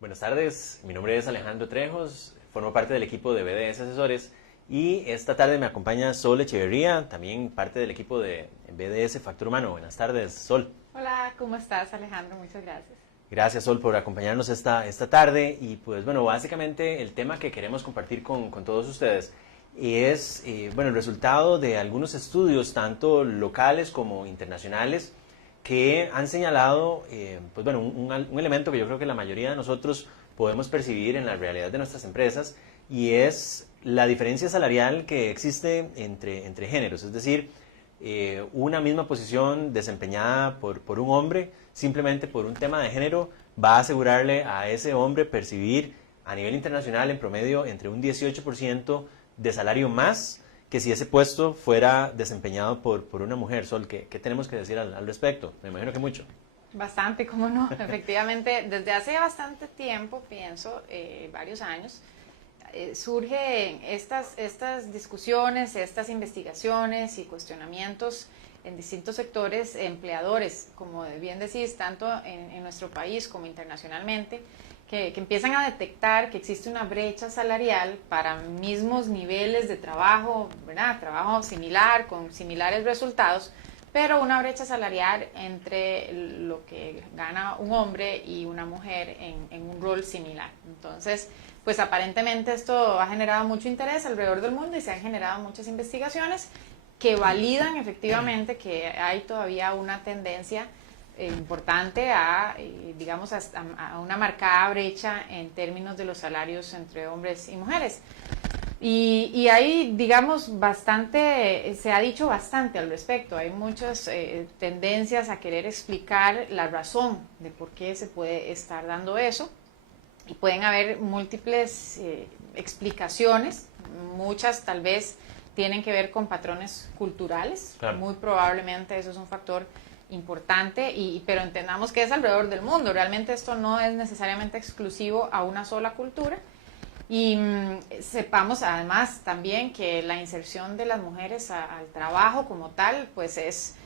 Buenas tardes, mi nombre es Alejandro Trejos, formo parte del equipo de BDS Asesores y esta tarde me acompaña Sol Echeverría, también parte del equipo de BDS Factor Humano. Buenas tardes, Sol. Hola, ¿cómo estás, Alejandro? Muchas gracias. Gracias, Sol, por acompañarnos esta tarde y pues bueno, básicamente el tema que queremos compartir con todos ustedes es el resultado de algunos estudios, tanto locales como internacionales, que han señalado un elemento que yo creo que la mayoría de nosotros podemos percibir en la realidad de nuestras empresas, y es la diferencia salarial que existe entre géneros. Es decir, una misma posición desempeñada por un hombre, simplemente por un tema de género, va a asegurarle a ese hombre percibir a nivel internacional en promedio entre un 18% de salario más que si ese puesto fuera desempeñado por una mujer. Sol, ¿qué tenemos que decir al respecto? Me imagino que mucho. Bastante, ¿cómo no? Efectivamente, desde hace bastante tiempo, pienso, varios años, surgen estas discusiones, estas investigaciones y cuestionamientos en distintos sectores empleadores, como bien decís, tanto en nuestro país como internacionalmente, que empiezan a detectar que existe una brecha salarial para mismos niveles de trabajo, ¿verdad? Trabajo similar, con similares resultados, pero una brecha salarial entre lo que gana un hombre y una mujer en un rol similar. Entonces, pues aparentemente esto ha generado mucho interés alrededor del mundo y se han generado muchas investigaciones que validan efectivamente que hay todavía una tendencia importante a una marcada brecha en términos de los salarios entre hombres y mujeres. Y hay, digamos, se ha dicho bastante al respecto. Hay muchas tendencias a querer explicar la razón de por qué se puede estar dando eso. Y pueden haber múltiples explicaciones, muchas tal vez tienen que ver con patrones culturales, claro. Muy probablemente eso es un factor importante, pero entendamos que es alrededor del mundo. Realmente esto no es necesariamente exclusivo a una sola cultura. Y sepamos además también que la inserción de las mujeres al trabajo como tal, pues es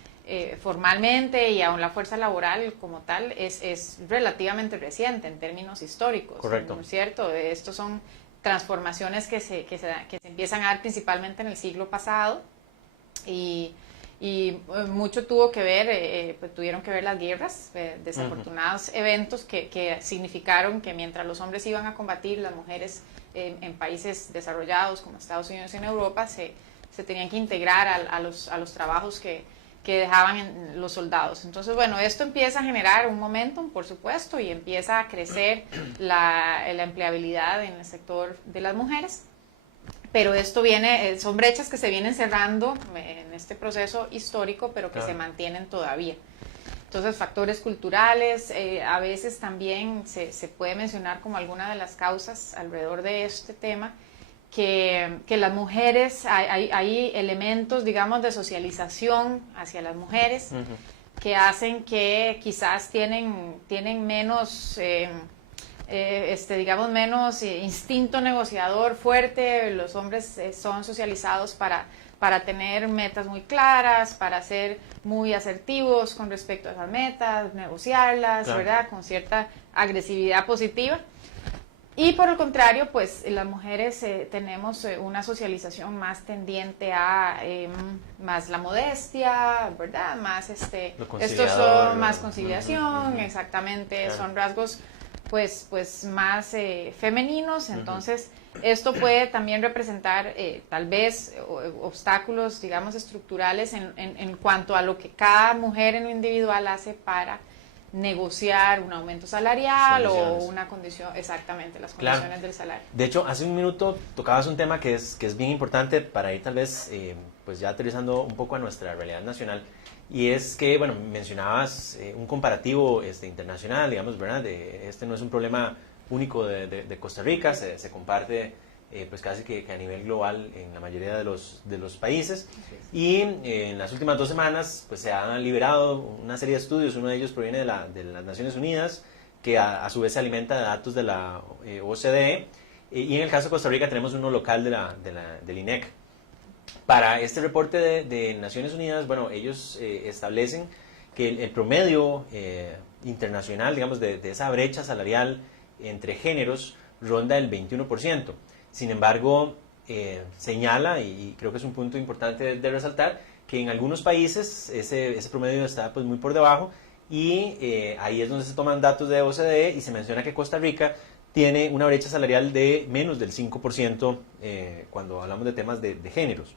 formalmente y aún la fuerza laboral como tal es relativamente reciente en términos históricos. Correcto. ¿No es cierto? Estos son transformaciones que se empiezan a dar principalmente en el siglo pasado y mucho tuvo que ver, pues tuvieron que ver las guerras, desafortunados eventos que significaron que mientras los hombres iban a combatir, las mujeres en países desarrollados como Estados Unidos y en Europa se tenían que integrar a los trabajos que dejaban los soldados. Entonces, bueno, esto empieza a generar un momentum, por supuesto, y empieza a crecer la empleabilidad en el sector de las mujeres. Pero esto son brechas que se vienen cerrando en este proceso histórico, pero que se mantienen todavía. Entonces, factores culturales, a veces también se puede mencionar como alguna de las causas alrededor de este tema, que las mujeres, hay elementos, digamos, de socialización hacia las mujeres, que hacen que quizás tienen menos... menos instinto negociador fuerte. Los hombres son socializados para tener metas muy claras, para ser muy asertivos con respecto a esas metas, negociarlas, claro. ¿Verdad? Con cierta agresividad positiva. Y por el contrario, pues las mujeres tenemos una socialización más tendiente a más la modestia, ¿verdad? Más estos son más conciliación, exactamente, claro. Son rasgos pues más femeninos. Entonces esto puede también representar tal vez obstáculos, digamos, estructurales en cuanto a lo que cada mujer en lo individual hace para negociar un aumento salarial o una condición, exactamente, las condiciones, claro, del salario. De hecho, hace un minuto tocabas un tema que es bien importante para ir tal vez pues ya aterrizando un poco a nuestra realidad nacional, y es que, bueno, mencionabas un comparativo internacional, digamos, ¿verdad? Este no es un problema único de Costa Rica, se comparte pues casi que a nivel global en la mayoría de los países. Y en las últimas 2 semanas pues se han liberado una serie de estudios. Uno de ellos proviene de las Naciones Unidas, que a su vez se alimenta de datos de la OCDE, y en el caso de Costa Rica tenemos uno local del INEC. Para este reporte de Naciones Unidas, bueno, ellos establecen que el promedio internacional, digamos, de esa brecha salarial entre géneros ronda el 21%. Sin embargo, señala, y creo que es un punto importante de resaltar, que en algunos países ese promedio está pues muy por debajo, y ahí es donde se toman datos de OCDE y se menciona que Costa Rica tiene una brecha salarial de menos del 5% cuando hablamos de temas de géneros.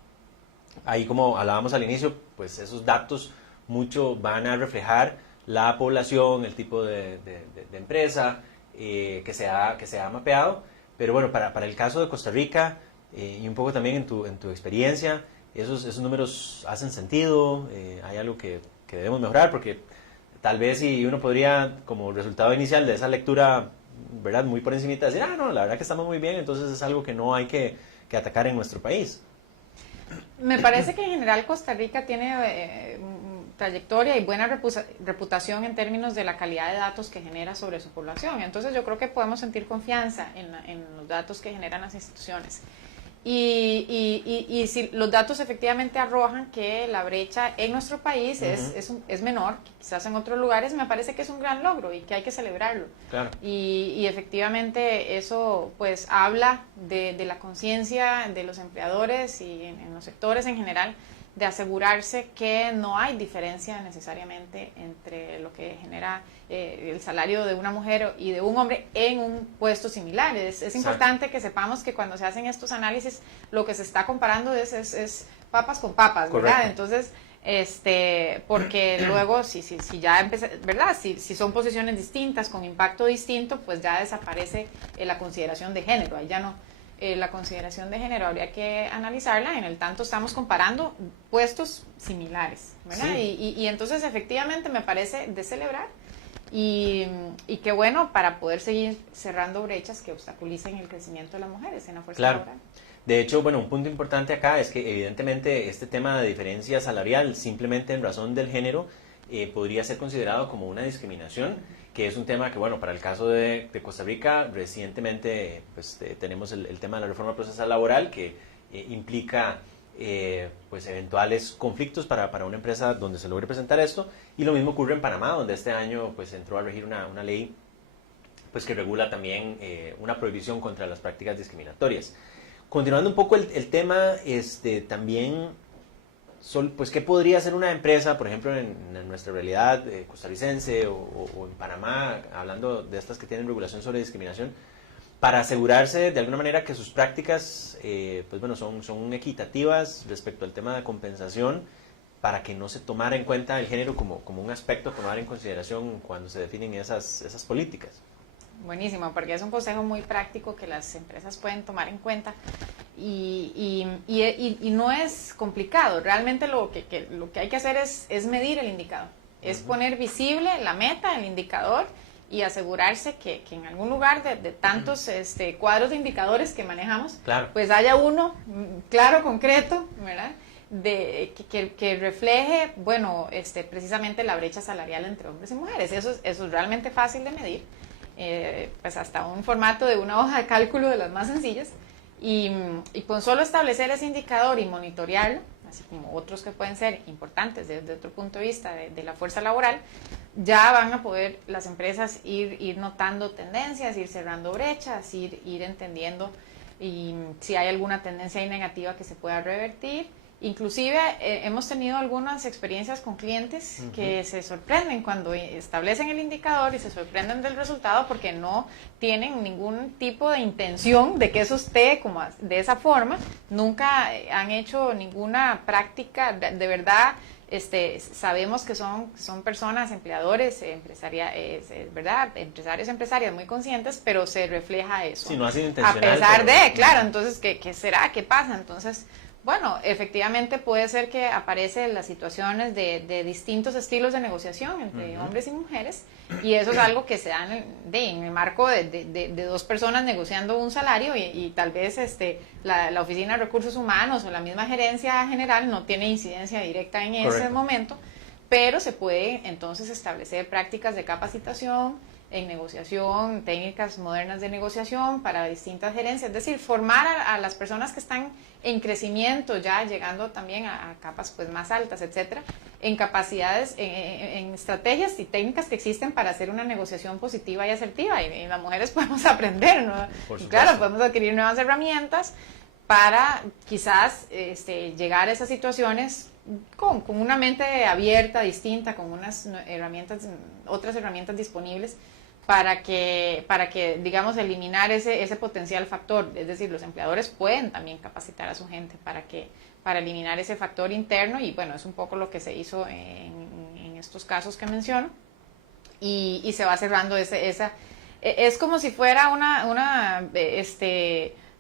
Ahí, como hablábamos al inicio, pues esos datos mucho van a reflejar la población, el tipo de empresa que se ha mapeado. Pero bueno, para el caso de Costa Rica, y un poco también en tu experiencia, esos números hacen sentido, hay algo que debemos mejorar, porque tal vez si uno podría, como resultado inicial de esa lectura, ¿verdad?, muy por encimita, decir, no, la verdad que estamos muy bien, entonces es algo que no hay que atacar en nuestro país. Me parece que en general Costa Rica tiene trayectoria y buena reputación en términos de la calidad de datos que genera sobre su población. Entonces yo creo que podemos sentir confianza en los datos que generan las instituciones. Y si los datos efectivamente arrojan que la brecha en nuestro país es menor que quizás en otros lugares, me parece que es un gran logro y que hay que celebrarlo. Claro. Y efectivamente eso pues habla de la conciencia de los empleadores y en los sectores en general, de asegurarse que no hay diferencia necesariamente entre lo que genera el salario de una mujer y de un hombre en un puesto similar. Es importante que sepamos que cuando se hacen estos análisis, lo que se está comparando es papas con papas, ¿verdad? Correcto. Entonces, porque luego si ya ¿verdad? Si son posiciones distintas, con impacto distinto, pues ya desaparece la consideración de género, ahí ya no. La consideración de género habría que analizarla, en el tanto estamos comparando puestos similares, ¿verdad? Sí. Y entonces efectivamente me parece de celebrar y qué bueno para poder seguir cerrando brechas que obstaculicen el crecimiento de las mujeres en la fuerza Claro. laboral. De hecho, bueno, un punto importante acá es que evidentemente este tema de diferencia salarial simplemente en razón del género podría ser considerado como una discriminación, que es un tema que, bueno, para el caso de Costa Rica, recientemente pues, tenemos el tema de la reforma procesal laboral, que implica pues eventuales conflictos para una empresa donde se logre presentar esto, y lo mismo ocurre en Panamá, donde este año pues entró a regir una ley pues que regula también una prohibición contra las prácticas discriminatorias. Continuando un poco el tema, también pues qué podría hacer una empresa, por ejemplo, en nuestra realidad costarricense o en Panamá, hablando de estas que tienen regulación sobre discriminación, para asegurarse de alguna manera que sus prácticas pues bueno, son equitativas respecto al tema de compensación, para que no se tomara en cuenta el género como un aspecto a tomar en consideración cuando se definen esas políticas. Buenísimo, porque es un consejo muy práctico que las empresas pueden tomar en cuenta y no es complicado. Realmente lo que hay que hacer es medir el indicador, es poner visible la meta, el indicador, y asegurarse que en algún lugar de tantos cuadros de indicadores que manejamos, claro, pues haya uno claro, concreto, ¿verdad?, que refleje, bueno, precisamente la brecha salarial entre hombres y mujeres. Eso es realmente fácil de medir. Pues hasta un formato de una hoja de cálculo de las más sencillas, y con solo establecer ese indicador y monitorearlo, así como otros que pueden ser importantes desde otro punto de vista de la fuerza laboral, ya van a poder las empresas ir notando tendencias, ir cerrando brechas, ir entendiendo y si hay alguna tendencia ahí negativa que se pueda revertir. Inclusive hemos tenido algunas experiencias con clientes que se sorprenden cuando establecen el indicador y se sorprenden del resultado, porque no tienen ningún tipo de intención de que eso esté como de esa forma, nunca han hecho ninguna práctica, de verdad. Sabemos que son personas, empleadores, ¿verdad?, empresarios, empresarias muy conscientes, pero se refleja eso. Sí, no ha sido intencional. A pesar de, claro, entonces, ¿qué será? ¿Qué pasa? Entonces, bueno, efectivamente puede ser que aparecen las situaciones de distintos estilos de negociación entre hombres y mujeres, y eso es algo que se da en el marco de dos personas negociando un salario, y tal vez la Oficina de Recursos Humanos o la misma gerencia general no tiene incidencia directa en ese momento, pero se puede entonces establecer prácticas de capacitación en negociación, técnicas modernas de negociación para distintas gerencias, es decir, formar a las personas que están en crecimiento, ya llegando también a capas pues más altas, etcétera, en capacidades, en estrategias y técnicas que existen para hacer una negociación positiva y asertiva, y las mujeres podemos aprender, ¿no? Claro, podemos adquirir nuevas herramientas para quizás llegar a esas situaciones con una mente abierta, distinta, con unas herramientas, otras herramientas disponibles para que digamos, eliminar ese potencial factor. Es decir, los empleadores pueden también capacitar a su gente para eliminar ese factor interno, y bueno, es un poco lo que se hizo en estos casos que menciono, y se va cerrando es como si fuera una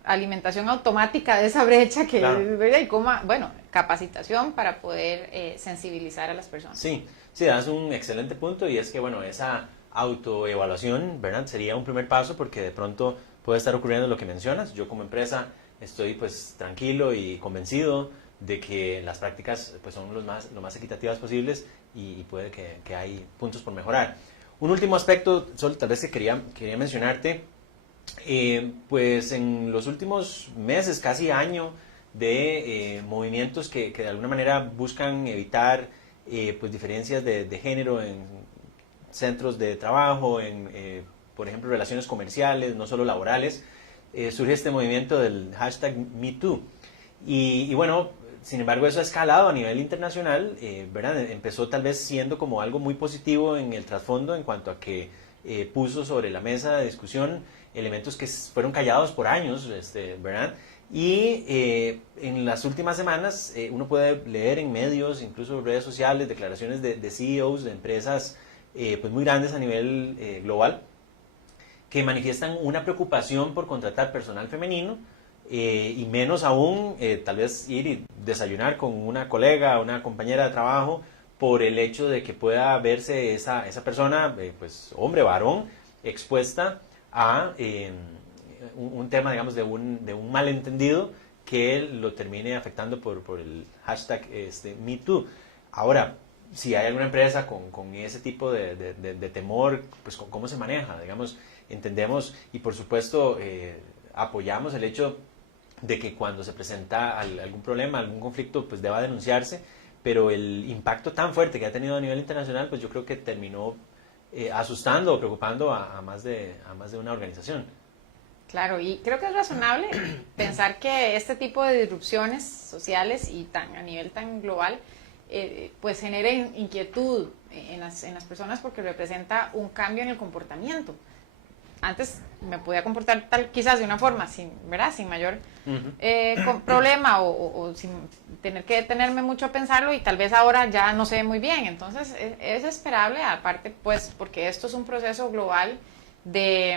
alimentación automática de esa brecha que, claro. Y como, bueno, capacitación para poder sensibilizar a las personas. Sí, das un excelente punto, y es que, bueno, esa autoevaluación, ¿verdad? Sería un primer paso, porque de pronto puede estar ocurriendo lo que mencionas. Yo como empresa estoy pues tranquilo y convencido de que las prácticas pues son lo más equitativas posibles, y puede que hay puntos por mejorar. Un último aspecto, Sol, tal vez que quería mencionarte, pues en los últimos meses, casi año, de movimientos que de alguna manera buscan evitar pues diferencias de género en centros de trabajo, por ejemplo, relaciones comerciales, no solo laborales, surge este movimiento del hashtag #MeToo. Y bueno, sin embargo, eso ha escalado a nivel internacional, ¿verdad? Empezó tal vez siendo como algo muy positivo en el trasfondo, en cuanto a que puso sobre la mesa de discusión elementos que fueron callados por años, ¿verdad? Y en las últimas semanas uno puede leer en medios, incluso redes sociales, declaraciones de CEOs de empresas pues muy grandes a nivel global, que manifiestan una preocupación por contratar personal femenino, y menos aún tal vez ir y desayunar con una colega, una compañera de trabajo, por el hecho de que pueda verse esa persona, pues hombre, varón, expuesta a un tema, digamos, de un malentendido que lo termine afectando por el hashtag #MeToo. Ahora, si hay alguna empresa con ese tipo de temor, pues ¿cómo se maneja? Digamos, entendemos y por supuesto apoyamos el hecho de que cuando se presenta algún problema, algún conflicto, pues deba denunciarse, pero el impacto tan fuerte que ha tenido a nivel internacional, pues yo creo que terminó asustando o preocupando a más de una organización. Claro, y creo que es razonable pensar que este tipo de disrupciones sociales y a nivel tan global pues generen inquietud en las personas, porque representa un cambio en el comportamiento. Antes me podía comportar quizás de una forma sin mayor problema o sin tener que detenerme mucho a pensarlo, y tal vez ahora ya no sé muy bien. Entonces es esperable, aparte pues porque esto es un proceso global de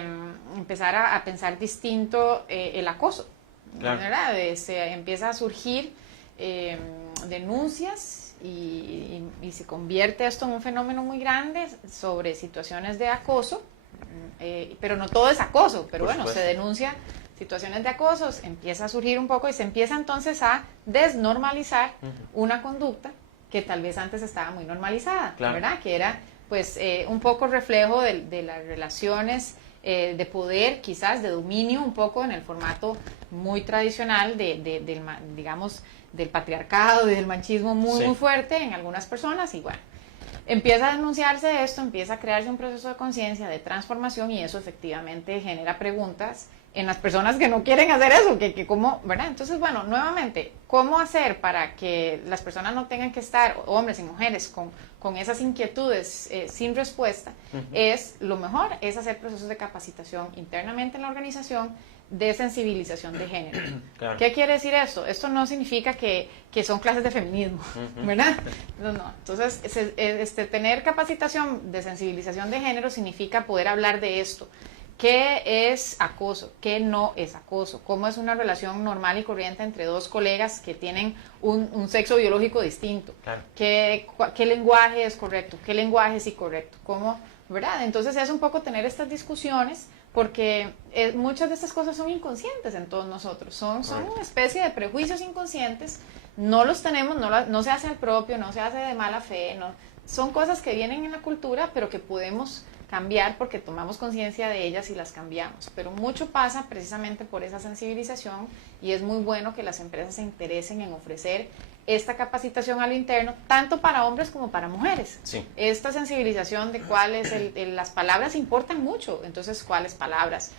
empezar a pensar distinto el acoso, claro. ¿Verdad? Se empieza a surgir denuncias y se convierte esto en un fenómeno muy grande sobre situaciones de acoso, pero no todo es acoso, pero bueno, se denuncia situaciones de acoso, empieza a surgir un poco y se empieza entonces a desnormalizar una conducta que tal vez antes estaba muy normalizada, claro. ¿Verdad? Que era pues un poco reflejo de las relaciones de poder, quizás de dominio, un poco en el formato muy tradicional digamos, del patriarcado y del machismo muy fuerte en algunas personas. Y bueno, empieza a denunciarse esto, empieza a crearse un proceso de conciencia, de transformación, y eso efectivamente genera preguntas en las personas que no quieren hacer eso, que cómo, ¿verdad? Entonces, bueno, nuevamente, ¿cómo hacer para que las personas no tengan que estar, hombres y mujeres, con esas inquietudes sin respuesta? Lo mejor es hacer procesos de capacitación internamente en la organización, de sensibilización de género. Claro. ¿Qué quiere decir esto? Esto no significa que son clases de feminismo, ¿verdad? No. Entonces, tener capacitación de sensibilización de género significa poder hablar de esto. ¿Qué es acoso? ¿Qué no es acoso? ¿Cómo es una relación normal y corriente entre dos colegas que tienen un sexo biológico distinto? Claro. ¿Qué lenguaje es correcto? ¿Qué lenguaje es incorrecto? ¿Cómo? ¿Verdad? Entonces es un poco tener estas discusiones, porque muchas de estas cosas son inconscientes en todos nosotros. Son una especie de prejuicios inconscientes. No los tenemos, no se hace al propio, no se hace de mala fe. No, son cosas que vienen en la cultura, pero que podemos cambiar porque tomamos conciencia de ellas y las cambiamos. Pero mucho pasa precisamente por esa sensibilización y es muy bueno que las empresas se interesen en ofrecer esta capacitación a lo interno, tanto para hombres como para mujeres. Sí. Esta sensibilización de cuáles, las palabras importan mucho, entonces cuáles palabras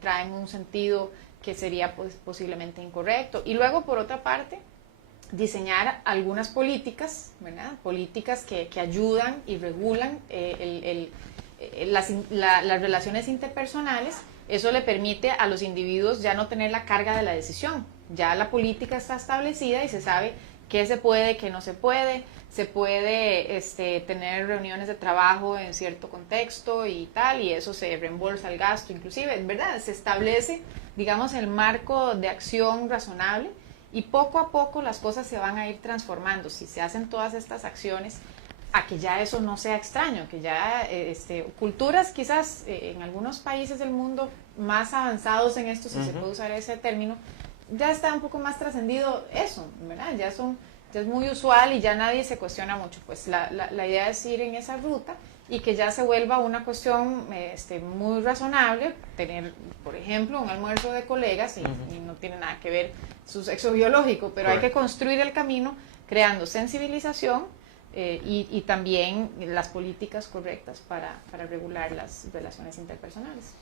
traen un sentido que sería pues, posiblemente incorrecto. Y luego, por otra parte, diseñar algunas políticas, ¿verdad? Políticas que ayudan y regulan las relaciones interpersonales. Eso le permite a los individuos ya no tener la carga de la decisión. Ya la política está establecida y se sabe qué se puede, qué no se puede. Se puede tener reuniones de trabajo en cierto contexto y tal, y eso se reembolsa el gasto, inclusive, ¿verdad? Se establece, digamos, el marco de acción razonable y poco a poco las cosas se van a ir transformando. Si se hacen todas estas acciones, a que ya eso no sea extraño, que ya culturas quizás en algunos países del mundo más avanzados en esto, si se puede usar ese término, ya está un poco más trascendido eso, ¿verdad? Ya es muy usual y ya nadie se cuestiona mucho. Pues la idea es ir en esa ruta y que ya se vuelva una cuestión muy razonable, tener, por ejemplo, un almuerzo de colegas y no tiene nada que ver su sexo biológico, pero hay que construir el camino creando sensibilización y también las políticas correctas para regular las relaciones interpersonales.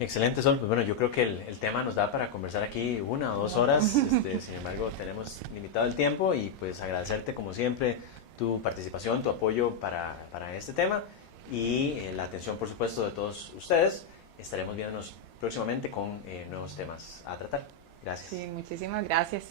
Excelente, Sol. Pues bueno, yo creo que el tema nos da para conversar aquí 1 o 2 horas. Sin embargo, tenemos limitado el tiempo y pues agradecerte como siempre tu participación, tu apoyo para este tema y la atención, por supuesto, de todos ustedes. Estaremos viéndonos próximamente con nuevos temas a tratar. Gracias. Sí, muchísimas gracias.